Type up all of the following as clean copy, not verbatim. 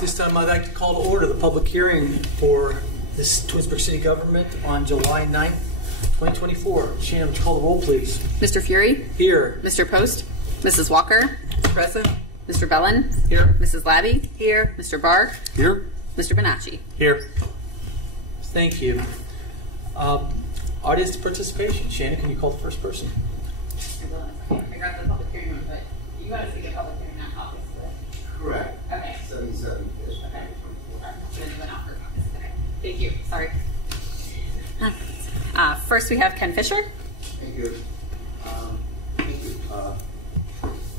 This time I'd like to call to order the public hearing for this Twinsburg City Government on July 9th, 2024. Shannon, would you call the roll, please? Mr. Fury? Here. Mr. Post? Mrs. Walker? Present. Mr. Bellin? Here. Mrs. Labby? Here. Mr. Barr? Here. Mr. Bonacci? Here. Thank you. Audience participation. Shannon, can you call the first person? I got the public hearing one, but you want to see the public hearing, not copies today? Correct. Okay. 77. Okay. Thank you. Sorry. First, we have Ken Fisher. Thank you.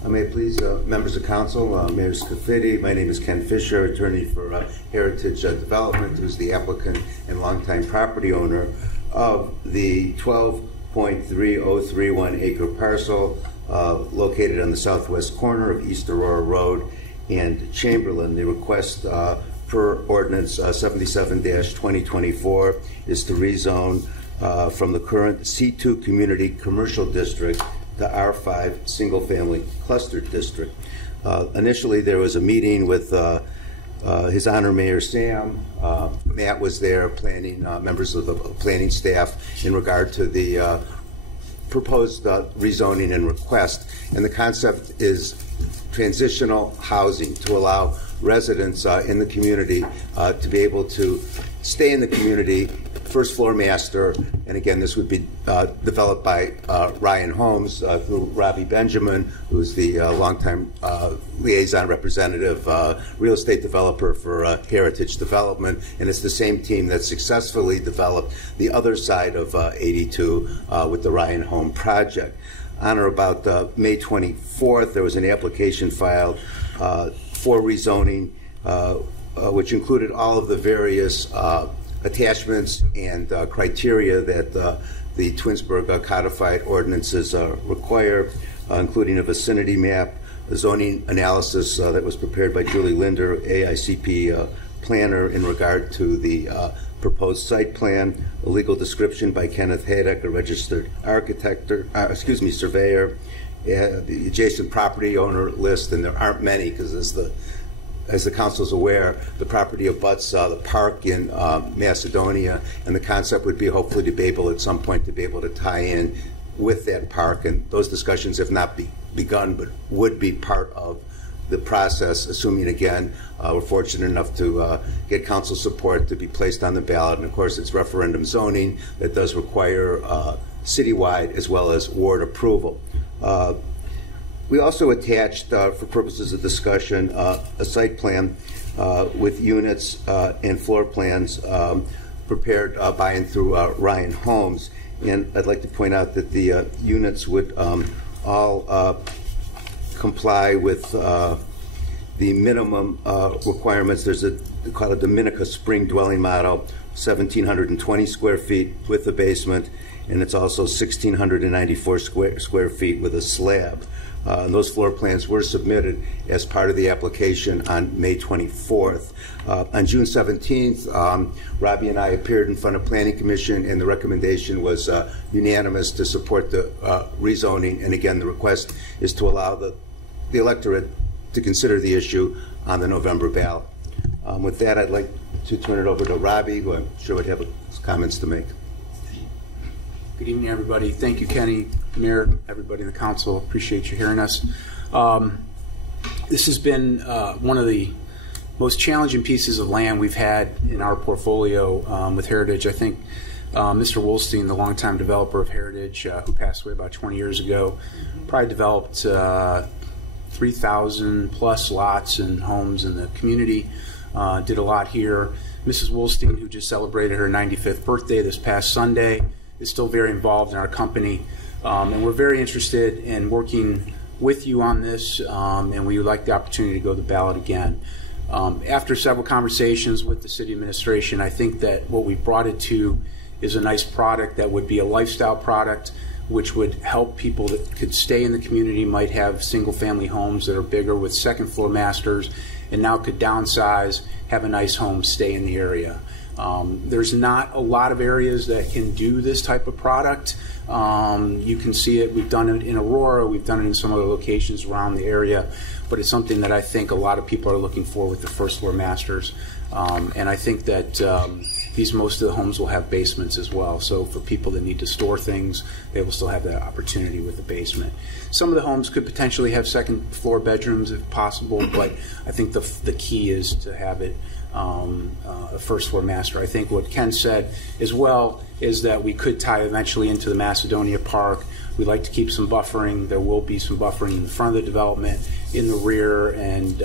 May it please members of council, Mayor Scafidi, my name is Ken Fisher, attorney for Heritage Development, who's the applicant and longtime property owner of the 12.3031 acre parcel located on the southwest corner of East Aurora Road and Chamberlain. The request per ordinance 77-2024 is to rezone from the current C2 Community Commercial District to R5 Single Family Cluster District. Initially there was a meeting with His Honor Mayor Sam. Matt was there, planning members of the planning staff in regard to the proposed rezoning and request. And the concept is transitional housing to allow residents in the community to be able to stay in the community, first floor master, and again this would be developed by Ryan Holmes through Robbie Benjamin, who's the longtime liaison representative, real estate developer for Heritage Development, and it's the same team that successfully developed the other side of 82 with the Ryan Home project. On or about May 24th, there was an application filed for rezoning, which included all of the various attachments and criteria that the Twinsburg codified ordinances require, including a vicinity map, a zoning analysis that was prepared by Julie Linder, AICP planner, in regard to the proposed site plan, a legal description by Kenneth Haddock, a registered architect, surveyor, the adjacent property owner list, and there aren't many because as the council is aware, the property abuts the park in Macedonia, and the concept would be hopefully to be able at some point to be able to tie in with that park, and those discussions have not begun but would be part of the process, assuming again we're fortunate enough to get council support to be placed on the ballot. And of course it's referendum zoning that does require citywide as well as ward approval. We also attached, for purposes of discussion, a site plan with units and floor plans prepared by and through Ryan Holmes. And I'd like to point out that the units would all comply with the minimum requirements. There's called a Dominica spring dwelling model, 1,720 square feet with a basement, and it's also 1,694 square feet with a slab. And those floor plans were submitted as part of the application on May 24th. On June 17th, Robbie and I appeared in front of Planning Commission, and the recommendation was unanimous to support the rezoning. And again, the request is to allow the electorate to consider the issue on the November ballot. With that, I'd like to turn it over to Robbie, who I'm sure would have comments to make. Good evening, everybody. Thank you, Kenny, Mayor, everybody in the council. Appreciate you hearing us. This has been one of the most challenging pieces of land we've had in our portfolio with Heritage. I think Mr. Wolstein, the longtime developer of Heritage, who passed away about 20 years ago, probably developed 3,000 plus lots and homes in the community, did a lot here. Mrs. Wolstein, who just celebrated her 95th birthday this past Sunday, is still very involved in our company, and we're very interested in working with you on this, and we would like the opportunity to go to the ballot again. After several conversations with the city administration, I think that what we brought it to is a nice product that would be a lifestyle product, which would help people that could stay in the community, might have single family homes that are bigger with second floor masters, and now could downsize, have a nice home, stay in the area. There's not a lot of areas that can do this type of product. You can see it. We've done it in Aurora. We've done it in some other locations around the area. but it's something that I think a lot of people are looking for with the first floor masters. And I think that most of the homes will have basements as well. So for people that need to store things, they will still have that opportunity with the basement. Some of the homes could potentially have second floor bedrooms if possible, but I think the key is to have it a first floor master. I think what Ken said as well is that we could tie eventually into the Macedonia Park. We'd like to keep some buffering. There will be some buffering in the front of the development, in the rear, and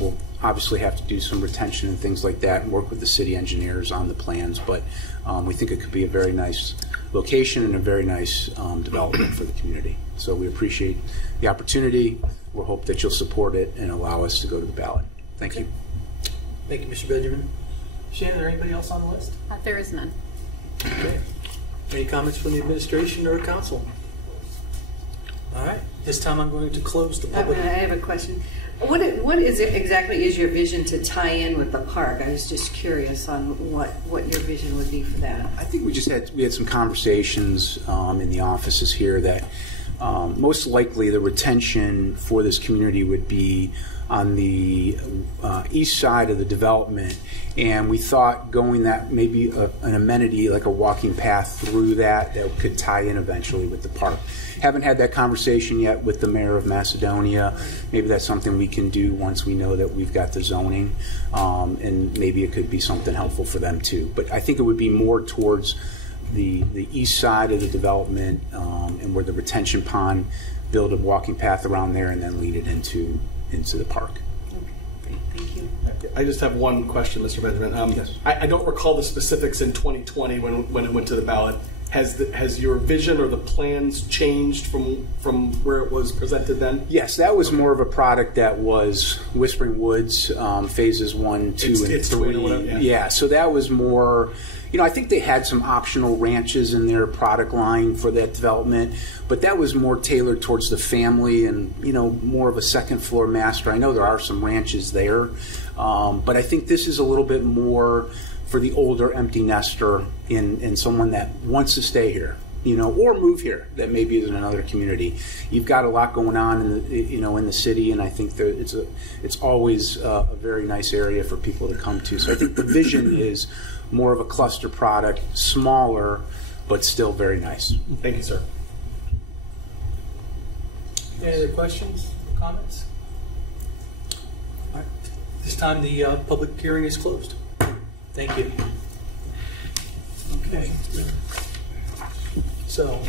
we'll obviously have to do some retention and things like that and work with the city engineers on the plans, but we think it could be a very nice location and a very nice development for the community. So we appreciate the opportunity. We'll hope that you'll support it and allow us to go to the ballot. Thank you. Thank you, Mr. Benjamin. Shannon, is there anybody else on the list? There is none. Okay. Any comments from the administration or council? All right. This time I'm going to close the public. I have a question. What is it exactly is your vision to tie in with the park? I was just curious on what your vision would be for that. I think we had some conversations in the offices here that most likely the retention for this community would be on the east side of the development, and we thought going that maybe an amenity like a walking path through that could tie in eventually with the park. Haven't had that conversation yet with the mayor of Macedonia. Maybe that's something we can do once we know that we've got the zoning, and maybe it could be something helpful for them too. But I think it would be more towards the east side of the development, and where the retention pond, build a walking path around there, and then lead it into the park. Okay, thank you. I just have one question, Mr. Benjamin. Yes. I don't recall the specifics in 2020 when it went to the ballot. Has your vision or the plans changed from where it was presented then? Yes, that was more of a product that was Whispering Woods, phases 1, 2, and 3. Whatever, yeah, so that was more, I think they had some optional ranches in their product line for that development, but that was more tailored towards the family and, more of a second floor master. I know there are some ranches there, but I think this is a little bit more for the older empty nester and someone that wants to stay here, or move here that maybe is in another community. You've got a lot going on in the city, and I think that it's always a very nice area for people to come to. So I think the vision is more of a cluster product, smaller, but still very nice. Thank you, sir. Any other questions or comments? All right. This time the public hearing is closed. Thank you. Okay. So,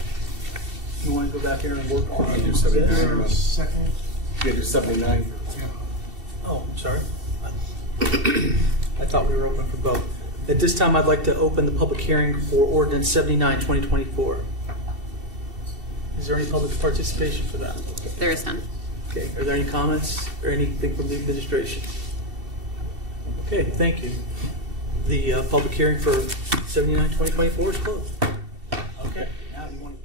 you want to go back here and work on Do 79. Second. You do 79. Oh, I'm sorry. I thought we were open for both. At this time, I'd like to open the public hearing for Ordinance 79, 2024. Is there any public participation for that? There is none. Okay. Are there any comments or anything from the administration? Okay, thank you. The public hearing for 79, 2024 is closed. Okay. Now you want to